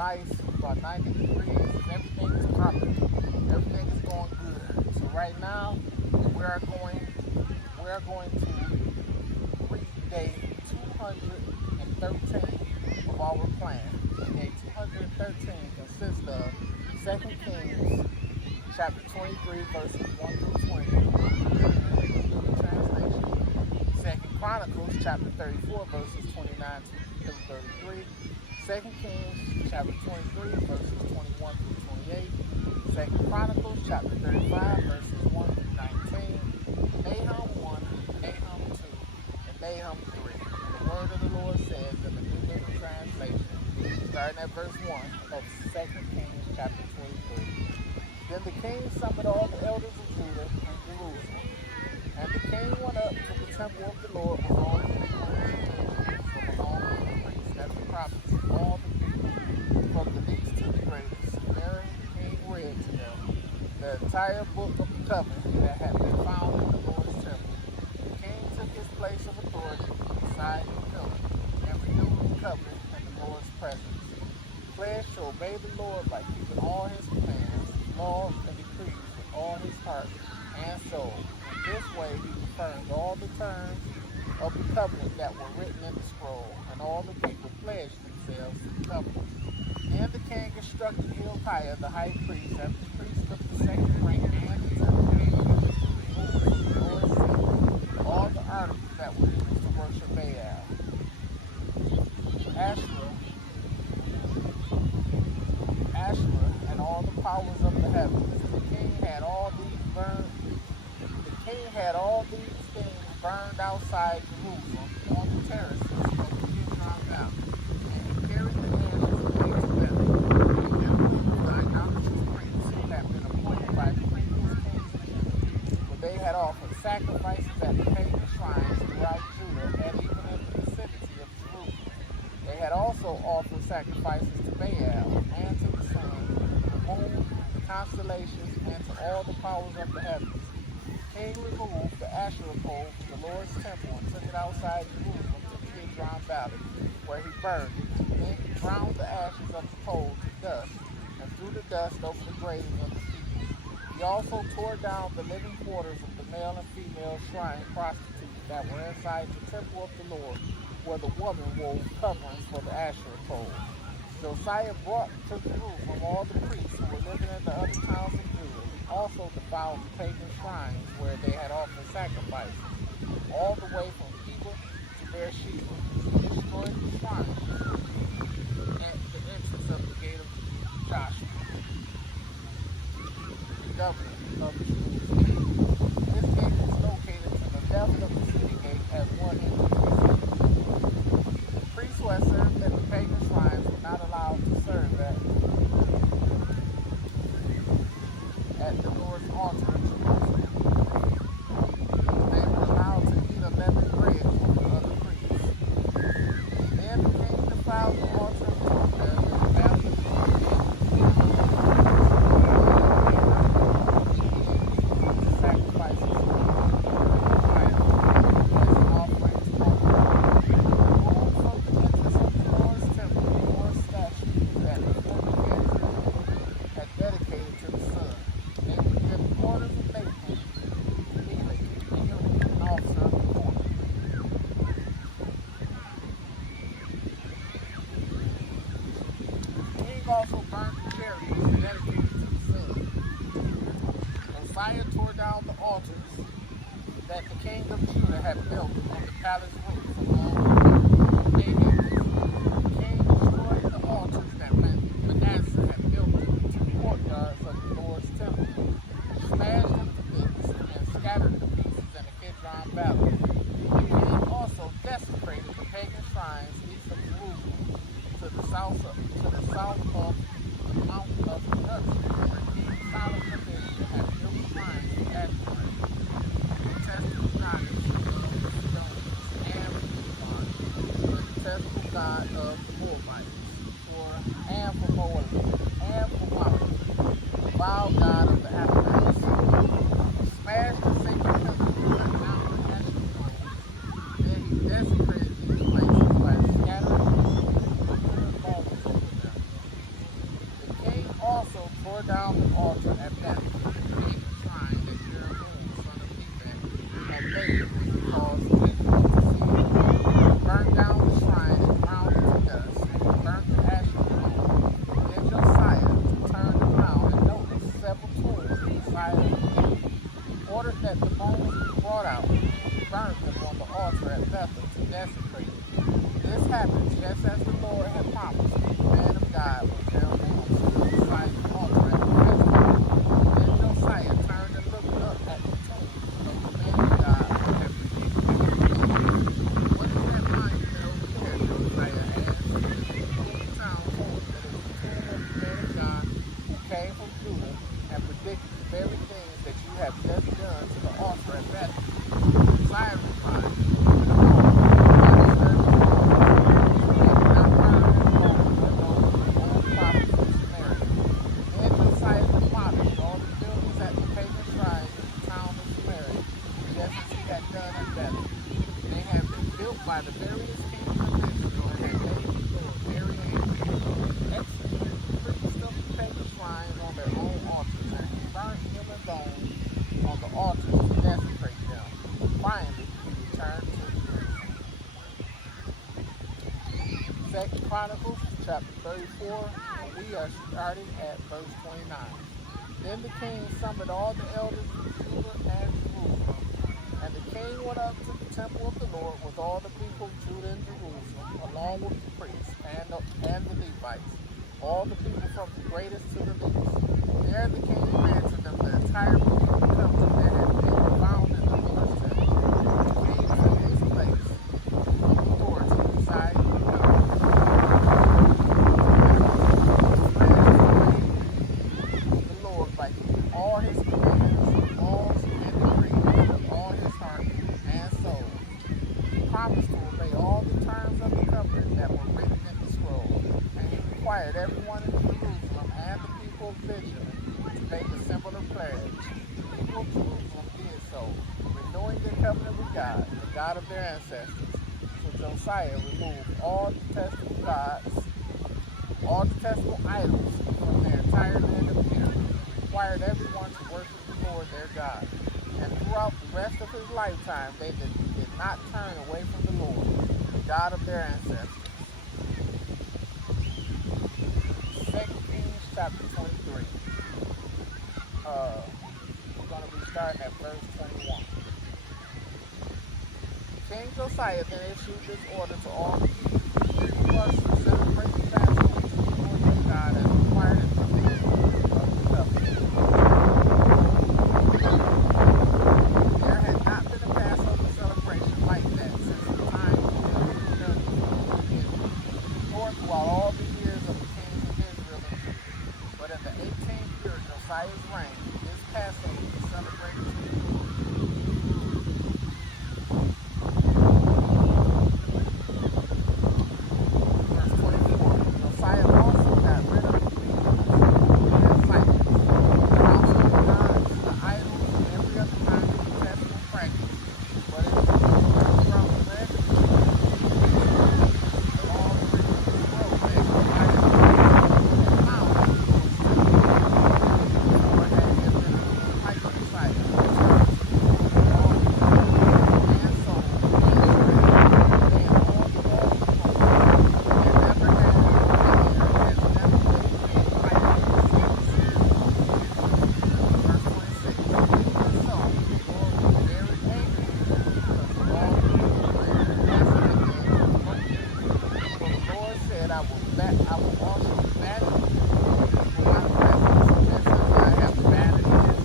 nice, about 90 degrees. Everything is popping. Everything is going good. So right now, we are going to read day 213 of our plan. And day 213 consists of 2 Kings chapter 23 verses 1 through 20. Translation. 2 Chronicles chapter 34 verses 29 through 33. 2 Kings chapter 23 verses 21 through 28. 2 Chronicles chapter 35 verses 1 through 19. Nahum 1, Nahum 2, and Nahum 3. And the word of the Lord says in the New Living Translation, starting at verse 1 of 2 Kings chapter 23. Then the king summoned all the elders of Judah and Jerusalem. And the king went up to the temple of the Lord with all the people from among the priests and the prophets, all the people, from the least to the greatest. There the king read to them the entire book of the covenant that had been found in the Lord's temple. The king took his place of authority beside the pillar and renewed the covenant in the Lord's presence. He pledged to obey the Lord by keeping all his commands, laws, and decrees with all his heart and soul. In this way he confirmed all the terms of the covenant that were written in the scroll, and all the people pledged themselves to the covenant. Then the king instructed Hilkiah the high priest and the priest of the second rank and the temple Lord all the articles that were used to worship Baal, Asherah, and all the powers of the heavens. The king had all these things burned outside Jerusalem on the terraces of the Kidron Valley. And he carried the ashes of them, and the idolatrous priests who had been appointed by the previous kings, for they had offered sacrifices at the pagan shrines throughout Judah and even in the vicinity of Jerusalem. They had also offered sacrifices to Baal and to the sun, the moon, the constellations, and to all the powers of the heavens. The king removed the Asherah pole from the Lord's temple and took it outside Jerusalem to the Kidron Valley, where he burned it. Then he ground the ashes of the pole to dust and threw the dust over the graves of the people. He also tore down the living quarters of the male and female shrine prostitutes that were inside the temple of the Lord, where the woman wove coverings for the Asherah pole. Josiah brought to Jerusalem all the priests who were living in the other towns of Judah. He also defiled the pagan shrines where they had offered sacrifices, all the way from Hebron to Beersheba. He destroyed the shrines at the entrance of the gate of Joshua, the governor of Jerusalem. This gate was located to the left of the city gate at one end of the city. The priests who had served at the pagan shrines were not allowed to serve at the Lord's altar in Jerusalem. They were allowed to eat unleavened bread from the other priests. Then the king defiled the altar of Judah and the Babylon sacrifices of fire as an offering to God. Removed from the entrance of the Lord's temple the Lord's statue that the Nebuchadnezzar had dedicated to the sun. They would give quarters of Nathan to Melech, an officer of the court. The king also burned the chariots dedicated to the sun. Josiah tore down the altars that the king of Judah had built on the palace roof along with the king destroyed the altars that Manasseh had built in the two courtyards of the Lord's temple, smashed them to bits, and scattered the pieces in the Kidron Valley. The king also desecrated the pagan shrines east of Jerusalem to the south of the mountain of Nahum, where King Solomon had built shrines to Asherah, the detestable goddess of the stones, and the detestable god of the Moabites, and for Moab, the vile god of the Ammonites. Smashed the sacred temple, cut down the Asherah pole. Then he desecrated these places by scattering the altars over them. desecrated. This happens just as the Lord had promised. The man of God was found beside the altar at the festival. Then Josiah turned and looked up at the tomb of the man of God who had predicted him. What is that monument over there? Josiah asked. The people of the town told him that it was the tomb of the man of God who came from Judah and predicted the very things that you have just done to the altar at Bethel. Josiah replied, by the various kings of Israel and had made people of very hands, executed the priests of the pagan shrines on their own altars, and he burnt human bones on the altars to desecrate them. Finally, he returned to Jerusalem. 2 Chronicles chapter 34, and we are starting at verse 29. Then the king summoned all the elders of Judah and Jerusalem, and the king went up to the temple of the Lord with all the people of Judah and Jerusalem, along with the priests and the Levites, all the people from the greatest to the least. There the king ran to them the entire book of the covenant that had been found in the Lord's temple. The king took his place on the door to the side of the covenant. The Lord by keeping all his commands, laws, and decrees with all his heart and soul. He promised to obey all the terms of the covenant that were written in the scroll, and he required everyone in Jerusalem and the people of Benjamin to make a similar pledge. The people of Jerusalem did so, renewing their covenant with God, the God of their ancestors. So Josiah removed all detestable gods, all detestable idols from their entire land of Judah, and required everyone to worship the Lord their God. And throughout the rest of his lifetime, they did not turn away from the Lord, the God of their ancestors. 2 Kings chapter 23. We're going to be starting at verse 21. King Josiah then issued this order to all the people. You must celebrate the Passover to the Lord your God as required in the of the covenant. There had not been a Passover celebration like that since the time of Israel, nor throughout all the years of the kings of Israel and Judah. But in the 18th year of Josiah's reign, this Passover was celebrated to the Lord. Verse 24. Josiah also got rid of the idols, the household gods, the idols, and every other kind of detestable practice. But it is from the land of Judah, the law written in the scroll that Josiah had found in the Lord's temple. Or had been like Josiah, all the and soul and strength, and all the laws of Moses, and never had and never laid king like his. Verse 26. And so the Lord was very angry because the law of Israel lasted again for years. For the Lord said, I will also banish you from my presence, just as I have banished them.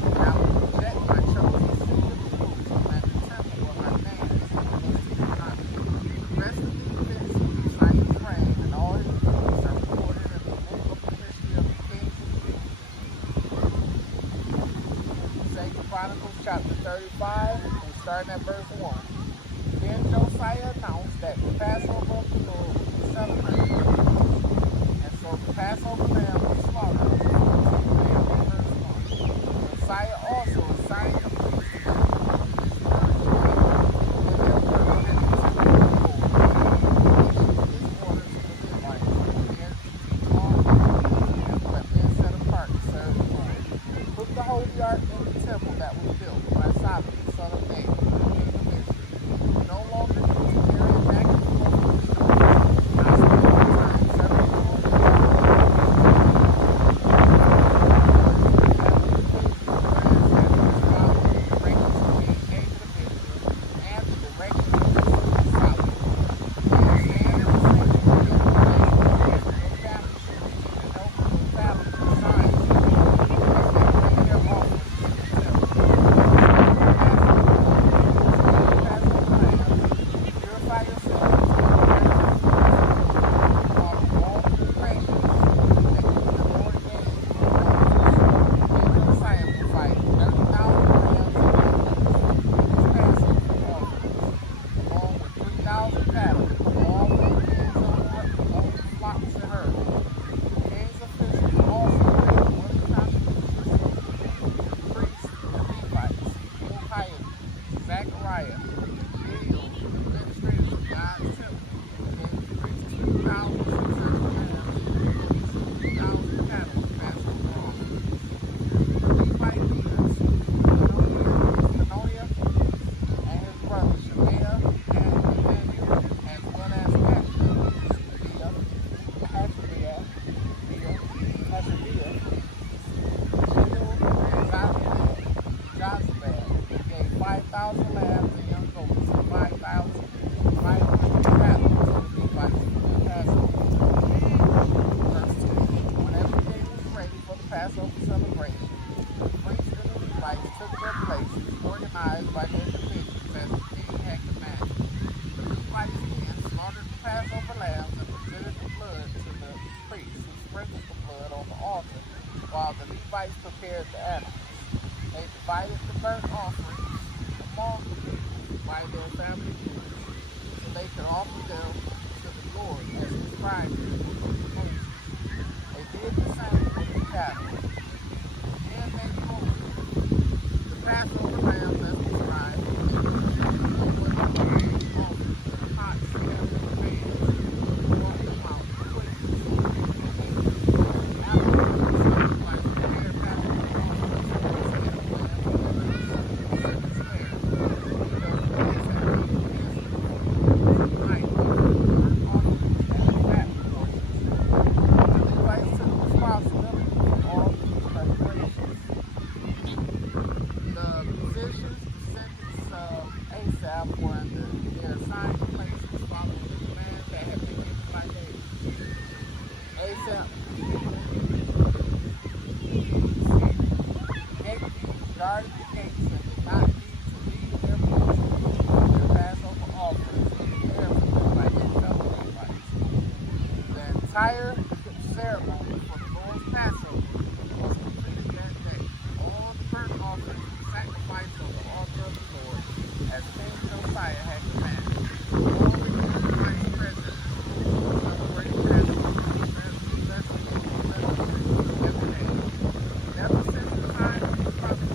And I will reject my chosen city of Jerusalem and the temple where my name is supposed to be honored. The rest of the events of Josiah's reign and all his deeds are recorded in the book of the history of the kings of Judah. 2 Chronicles chapter 35, and starting at verse 1. Then Josiah announced that the Passover of the Lord would be celebrated. And so the Passover lamb was slaughtered. Verse 1. Josiah also assigned the priests to Put the holy ark in the temple that was built by Solomon, son of David, king while the Levites prepared the animals. They divided the burnt offerings among the people by their family groups, so they could offer them to the Lord as prescribed in the book of Moses. They did the same with the cattle. Then they roasted the Passover lambs as prescribed, and put them over the burnt offering in the pots that had been made, and poured them out quickly. Guarded the gates and did not need to leave their posts of their Passover offerings and prepare for them by their fellow Levites. The entire ceremony for the Lord's Passover was completed that day. All the burnt offerings were sacrificed on the altar of the Lord, as King Josiah had commanded. All the Israelites present celebrated Passover every day. Never since the time of the prophet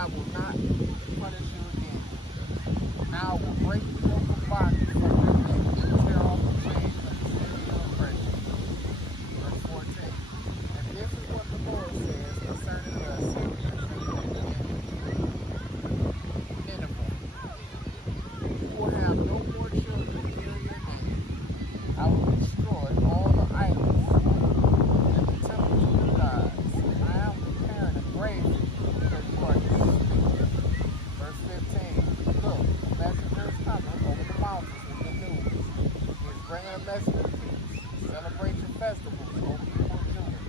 I will not punish you again. Now I will break the yoke of bondage from your neck and tear off the chains of tyranny and oppression. Verse 14. And this is what the Lord says concerning the Assyrians and Nineveh. You will have no more children to carry your name. I will destroy all the idols and the temples of your gods. I am preparing a grave for you because you are disfigured. Verse 15. Look, the messenger is coming over the mountains with the news. He is bringing a message of peace. Celebrate your festivals, O people of Judah,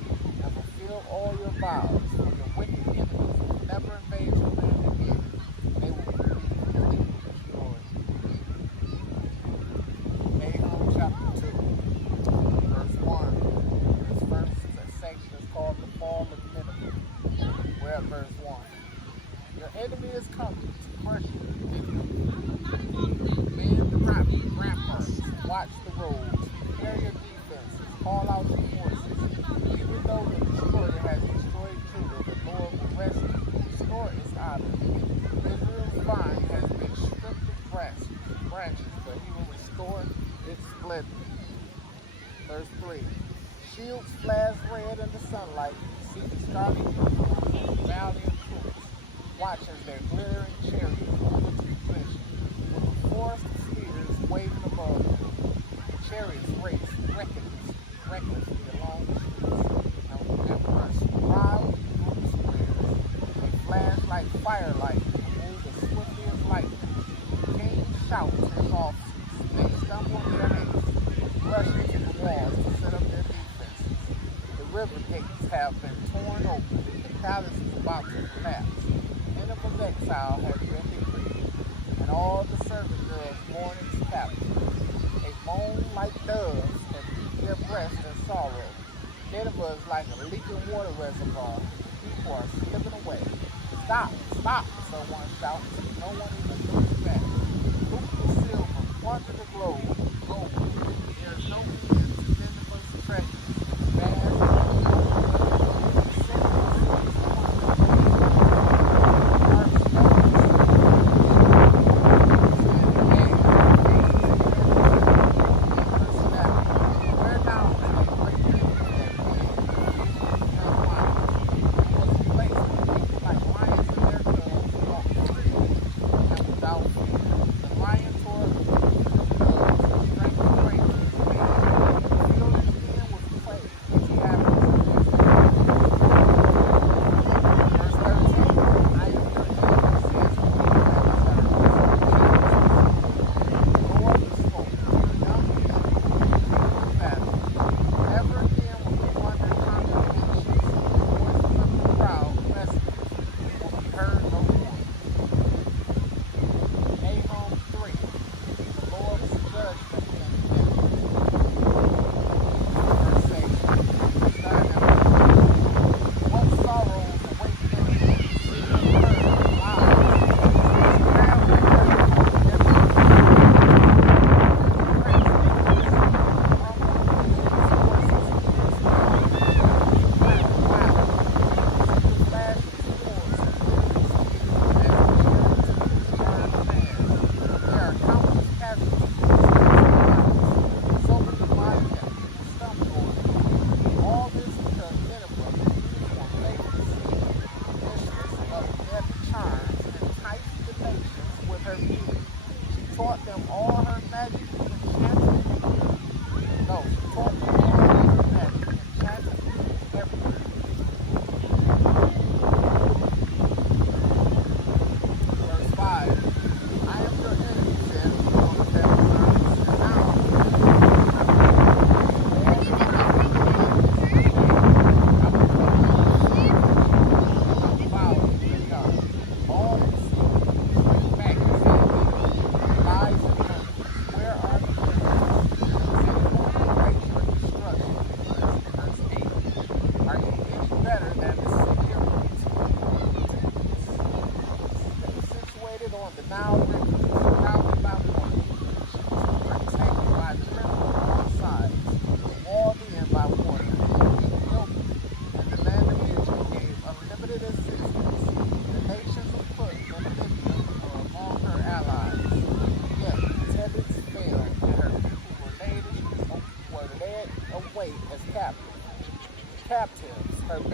and fulfill all your vows, for your wicked enemies will never invade your land again. They will be completely destroyed. Nahum chapter 2, verse 1. This first section is called the Fall of Nineveh. We're at verse 1. Your enemy is coming to crush you. Man the ramparts, watch the roads, prepare your defenses, call out your forces. Even though the destroyer has destroyed Judah, the Lord will restore its island. Israel's vine has been stripped of branches, but he will restore its splendor. Verse 3. Shields flash red in the sunlight. See the scarlet uniforms of valiant troops. Watch as their glittering chariots move into position, with a forest of spears waving above them. The chariots race recklessly along the streets and run wild through the squares. They flash like firelight and move as swiftly as lightning. Kings shout to his officers. They stumble in their haste, rushing to the walls to set up their defenses. The river gates have been torn open. The palace is about to collapse. Nineveh's exile has been decreed, and all the servant girls mourn its captive. They moan like doves and beat their breasts in sorrow. Nineveh is like a leaking water reservoir. People are slipping away. Stop, stop, someone shouts. No one even looks back. Loop the silver, plunder the gold. There is no end to Nineveh's treasure. Bad.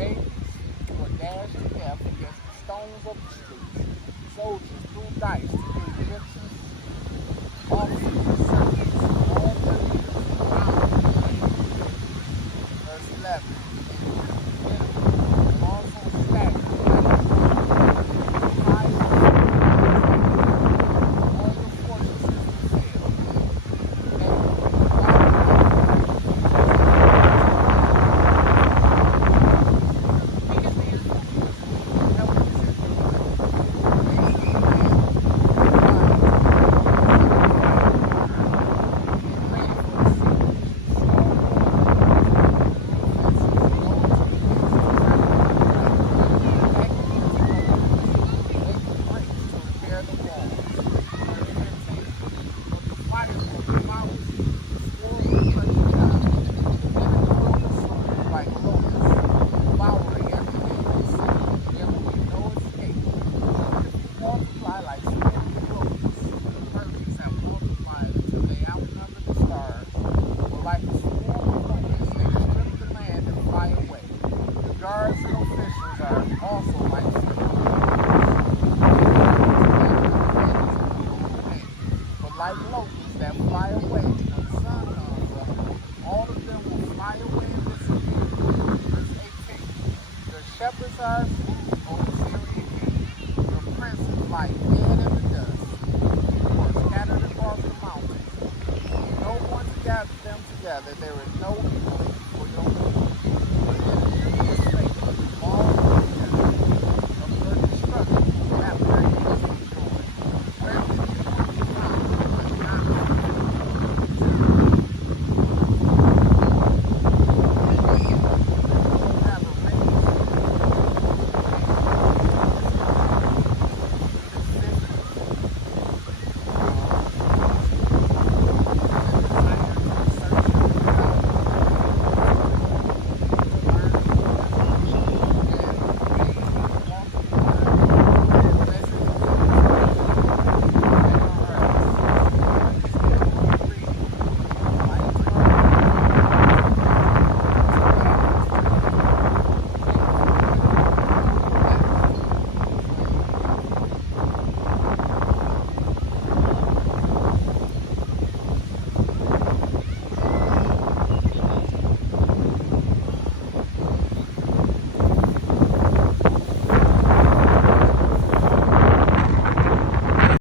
babies were dashed to death against the stones of the streets. Soldiers threw dice to the Egyptians. Officers, servants, all their leaders were bound. Verse 11. And also staggered all the fortresses were like locusts that fly away when the sun comes up. All of them will fly away and disappear. Verse 18. The shepherds are asleep, O Syrian king. Your princes lie dead in the dust. You are scattered across the mountains. No one to gather them together. There is no